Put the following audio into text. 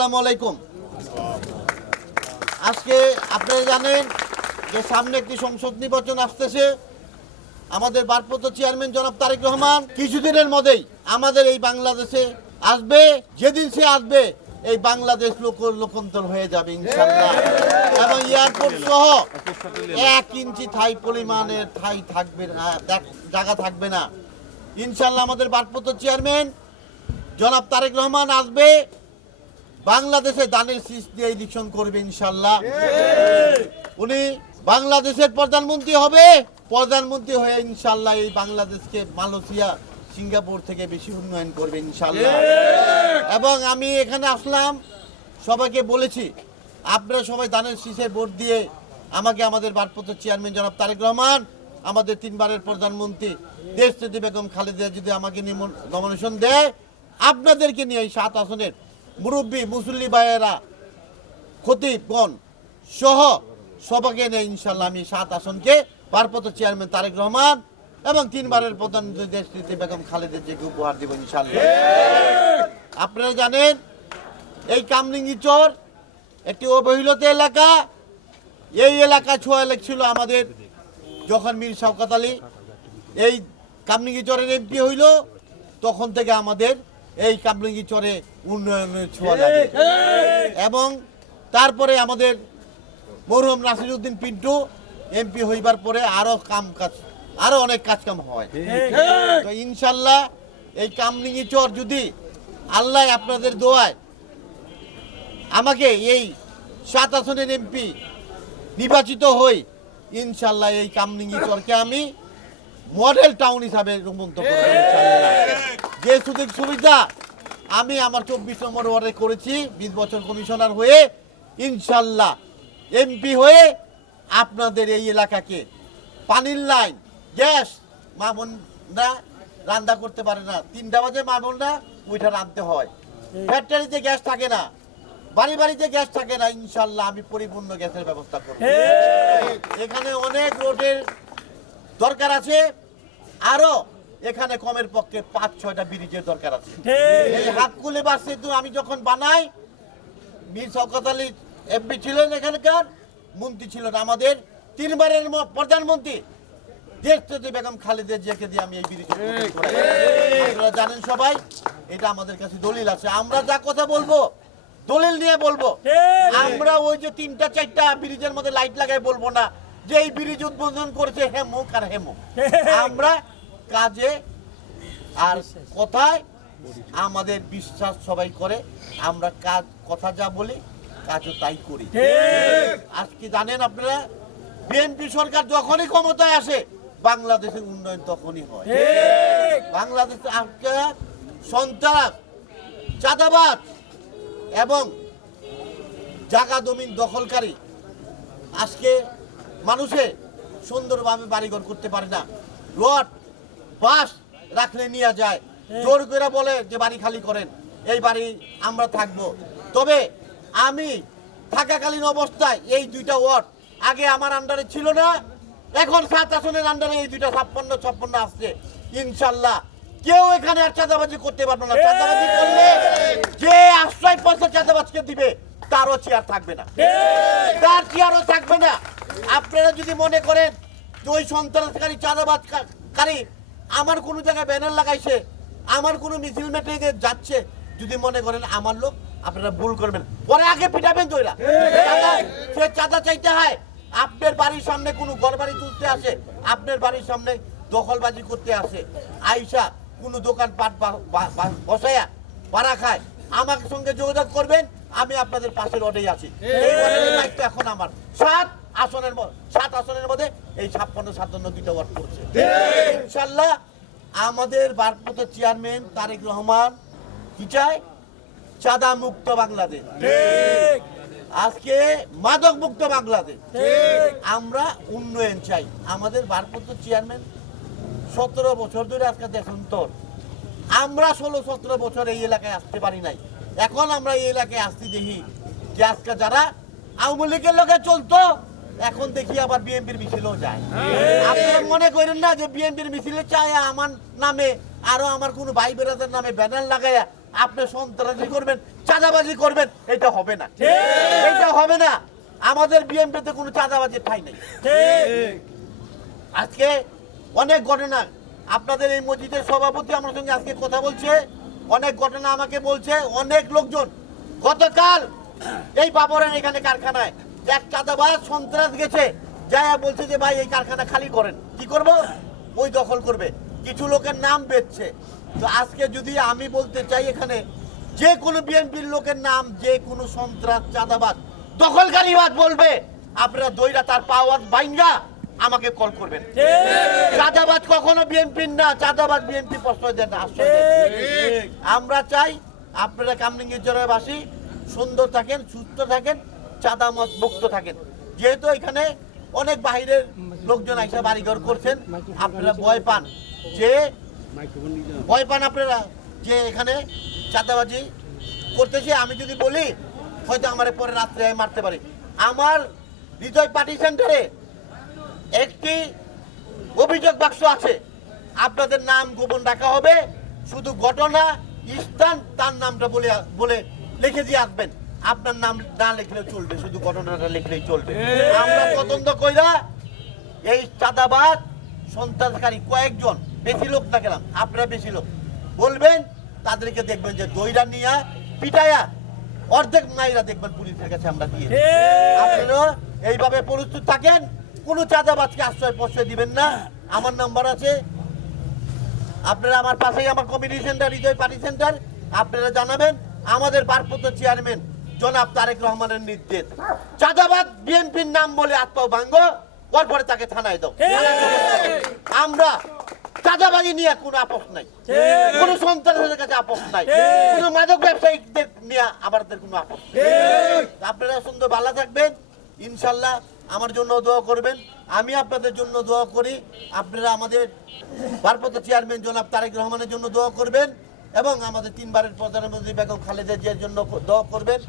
আসসালামু আলাইকুম। আজকে আপনারা জানেন যে সামনে একটি সংসদ নির্বাচন আসতেছে। আমাদের ভারপ্রাপ্ত চেয়ারম্যান জনাব তারেক রহমান কিছুদিনের মধ্যেই আমাদের এই বাংলাদেশে আসবে। যেদিন সে আসবে, এই বাংলাদেশ লোক লোকান্তর হয়ে যাবে ইনশাল্লাহ এবং এয়ারপোর্ট সহ এক ইঞ্চি থাই পরিমাণের ঠাই থাকবে না জায়গা থাকবে না। ইনশাল্লাহ আমাদের ভারপ্রাপ্ত চেয়ারম্যান জনাব তারেক রহমান আসবে। বাংলাদেশে দানের শীষ দিয়ে ইলেকশন করবে ইনশাল্লাহ। উনি বাংলাদেশের প্রধানমন্ত্রী হবে প্রধানমন্ত্রী হয়ে ইনশাল্লাহ এই বাংলাদেশকে মালয়েশিয়া সিঙ্গাপুর থেকে বেশি উন্নয়ন করবে ইনশাল্লাহ। এবং আমি এখানে আসলাম সবাইকে বলেছি আপনারা সবাই দানের শীষে ভোট দিয়ে আমাকে আমাদের ভারপ্রাপ্ত চেয়ারম্যান জনাব তারেক রহমান আমাদের তিনবারের প্রধানমন্ত্রী দেশ বেগম খালেদা যদি আমাকে নমিনেশন দেয় আপনাদেরকে নিয়ে এই সাত আসনের মুরব্বী মুসল্লি ভাইয়েরা, খতিবগণ সহ সবাইকে নিয়ে ইনশাল্লাহ আমি সাত আসনকে ভারপ্রাপ্ত চেয়ারম্যান তারেক রহমান এবং তিনবারের প্রধানমন্ত্রী দেশ নেত্রী বেগম খালেদের জিয়াকে উপহার দেব ইনশাল্লাহ আপনারা জানেন, এই কামলিঙ্গি চর একটি অবহেলিত এলাকা। এই এলাকা ছোঁয়া ছিল আমাদের যখন মীর শওকত আলী এই কামলিঙ্গি চরের এমপি হইল, তখন থেকে আমাদের এই কামলিঙ্গি চরে উন্নয়নের ছোঁয়া লাগে এবং তারপরে আমাদের মরহুম নাসিরুদ্দিন পিন্টু এমপি হইবার পরে আরও কাম কাজ আরও অনেক কাজ কাম হয় তো ইনশাল্লাহ এই কামলিঙ্গি চর যদি আল্লাহ আপনাদের দোয়ায় আমাকে এই সাত আসনের এমপি নির্বাচিত হই ইনশাল্লাহ এই কামলিঙ্গি চরকে আমি মডেল টাউন হিসাবে রূপান্ত করব। যে সুযোগ সুবিধা আমি আমার চব্বিশ নম্বর ওয়ার্ডে করেছি বছর কমিশনার হয়ে ইনশাল্লাহ এমপি হয়ে আপনাদের এই এলাকাকে পানির লাইন গ্যাস মামুনরা রান্না করতে পারে না। তিনটা বাজে মামুনরা ওইটা রাঁধতে হয়। ফ্যাক্টরিতে গ্যাস থাকে না বাড়ি বাড়িতে গ্যাস থাকে না ইনশাল্লাহ আমি পরিপূর্ণ গ্যাসের ব্যবস্থা করব। এখানে অনেক রোডের দরকার আছে আরও এখানে কমের পক্ষে পাঁচ ছয়টা ব্রিজের দরকার আছে। এই হাতকুলে বাস সেতু আমি যখন বানাই মীর শওকত আলী এমপি ছিলেন এখানকার মন্ত্রী ছিলেন আমাদের তিনবারের প্রধানমন্ত্রী। বেগম খালেদা জিয়াকে দিয়ে আমি এই ব্রিজ আপনারা জানেন সবাই এটা আমাদের কাছে দলিল আছে। আমরা যা কথা বলব দলিল নিয়ে বলব। আমরা ওই যে তিনটা চারটা ব্রিজের মধ্যে লাইট লাগাই বলব না যে এই ব্রিজ উদ্বোধন করেছে হেমুক আর হেমুক আমরা কাজে আর কথায় আমাদের বিশ্বাস সবাই করে আমরা কাজ কথা যা বলি কাজও তাই করি। আজকে জানেন আপনারা? বিএনপি সরকার যখনই ক্ষমতায় আসে বাংলাদেশের উন্নয়ন তখনই হয়। বাংলাদেশে আজকে সন্ত্রাস চাঁদাবাদ এবং জাগা জমিন দখলকারী আজকে মানুষে সুন্দরভাবে বাড়িঘর করতে পারে না। রড বাস রাখলে নিয়ে যায়। জোর করে বলে যে বাড়ি খালি করেন এই বাড়ি আমরা থাকব। তবে আমি থাকাকালীন অবস্থায় এই দুইটা ওয়ার্ড আগে আমার আন্ডারে ছিল না এখন সাত আসনের আন্ডারে এই দুইটা ছাপ্পান্ন ছাপ্পান্ন আসছে। ইনশাল্লাহ কেউ এখানে আর চাঁদাবাজি করতে পারবে না। চাঁদাবাজি করলে যে আশ্রয় পয়সা চাঁদাবাজকে দিবে তারও চেয়ার থাকবে না। তার চেয়ারও থাকবে না। আপনারা যদি মনে করেন যে ওই সন্ত্রাসকারী চাঁদাবাজকারী আমার কোনো জায়গায় ব্যানার লাগাইছে আমার কোনো মিছিল মেটে যাচ্ছে। যদি মনে করেন আমার লোক আপনারা ভুল করবেন। পরে আগে পিটাবেন তো এরা সে চাঁদা চাইতে হয়। আপনার বাড়ির সামনে কোনো ঘর বাড়ি তুলতে আসে আপনার বাড়ির সামনে দখলবাজি করতে আসে। আইসা কোনো দোকান পাট বসায়া ভাড়া খায়। আমার সঙ্গে যোগাযোগ করবেন আমি আপনাদের পাশের অডেই আছি। এখন আমার। সাত আসনের সাত আসনের মধ্যে এই ছাপ্পান্ন সাতান্ন দুইটা ওয়ার্ড করছে ইনশাল্লাহ আমাদের ভারপ্রাপ্ত চেয়ারম্যান তারেক রহমান কি চায়? চাঁদা মুক্ত বাংলাদেশ আজকে মাদক মুক্ত বাংলাদেশ আমরা উন্নয়ন চাই। আমাদের ভারপ্রাপ্ত চেয়ারম্যান সতেরো বছর ধরে আজকে দেখুন তোর। আমরা ষোলো সতেরো বছর এই এলাকায় আসতে পারি নাই। এখন আমরা এই এলাকায় আসতে দেখি যে আজকে যারা আওয়ামী লীগের লোকে চলতো এখন দেখি আবার বিএনপির মিছিলেও যায়। আপনারা মনে করেন না যে বিএনপির মিছিলে চায় আমার নামে আরও আমার কোনো ভাই বেড়াদের নামে ব্যানার লাগাইয়া আপনি সন্ত্রাসী করবেন চাঁদাবাজি করবেন এটা হবে না। এটা হবে না। আমাদের বিএমপিতে কোনো চাঁদাবাজির ঠাই নেই। আজকে অনেক ঘটনা আপনাদের এই মসজিদের সভাপতি আমার সঙ্গে আজকে কথা বলছে অনেক ঘটনা আমাকে বলছে অনেক লোকজন। গতকাল এই বাবরের এখানে কারখানায় এক চাঁদাবাজ সন্ত্রাস গেছে। বলছে যে ভাই এই কারখানা খালি করেন। কি করব? ওই দখল করবে। কিছু লোকের নাম বেচছে। তো আজকে যদি আমি বলতে চাই এখানে যে কোনো বিএনপির লোকের নাম যে কোনো সন্ত্রাস চাঁদাবাজ দখলকারীবাদ বলবে আপনারা দইরা তার পাওয়ার বাইঙ্গা আমাকে কল করবেন। চাঁদাবাজ কখনো বিএনপির না চাঁদাবাজ বিএনপি প্রশ্রয় দেন না। আমরা চাই আপনারা কামলিঙ্গের জলবাসী সুন্দর থাকেন সুস্থ থাকেন চাঁদা মত মুক্ত থাকেন। যেহেতু এখানে অনেক বাহিরের লোকজন এসে বাড়িঘর করছেন, আপনারা ভয় পান যে, ভয় পান আপনারা যে এখানে চাঁদাবাজি করতেছে। আমি যদি বলি, হয়তো আমার পরে রাত্রে মারতে পারি। আমার হৃদয় পার্টি সেন্টারে একটি অভিযোগ বাক্স আছে। আপনাদের নাম গোপন রাখা হবে। শুধু ঘটনা, স্থান, তার নামটা বলে বলে লিখে দিয়ে আসবেন। আপনার নাম না লিখলেও চলবে শুধু ঘটনাটা লিখলেই চলবে। আমরা তদন্ত কইরা এই চাঁদাবাদ সন্ত্রাসকারী কয়েকজন বেশি লোক না গেলাম আপনারা বেশি লোক। বলবেন তাদেরকে দেখবেন যে দইরা নিয়া পিটায়া অর্ধেক নাইরা দেখবেন পুলিশের কাছে আমরা দিয়ে আপনারা এইভাবে প্রস্তুত থাকেন কোনো চাঁদাবাজকে আশ্রয় প্রশ্রয় দিবেন না। আমার নাম্বার আছে। আপনারা আমার পাশেই আমার committee center Hridoy party center আপনারা জানাবেন আমাদের ভারপ্রাপ্ত চেয়ারম্যান জনাব তারেক রহমানের নির্দেশ। চাঁদাবাদ বিএনপির নাম বলে আত্মাও ভাঙ্গ ওর পরে তাকে থানায় দাও। আমরা চাঁদাবাজি নিয়ে কোনো আপোষ নাই। কোনো সন্তানদের কাছে আপোষ নাই। কোনো মাদক ব্যবসায়ীদের নিয়ে আমাদের কোনো আপোষ। আপনারা সুন্দর ভালো থাকবেন। ইনশাল্লাহ আমার জন্য দোয়া করবেন। আমি আপনাদের জন্য দোয়া করি। আপনারা আমাদের ভারপ্রাপ্ত চেয়ারম্যান জনাব তারেক রহমানের জন্য দোয়া করবেন এবং আমাদের তিনবারের প্রধানমন্ত্রী বেগম খালেদা জিয়ার জন্য দোয়া করবেন।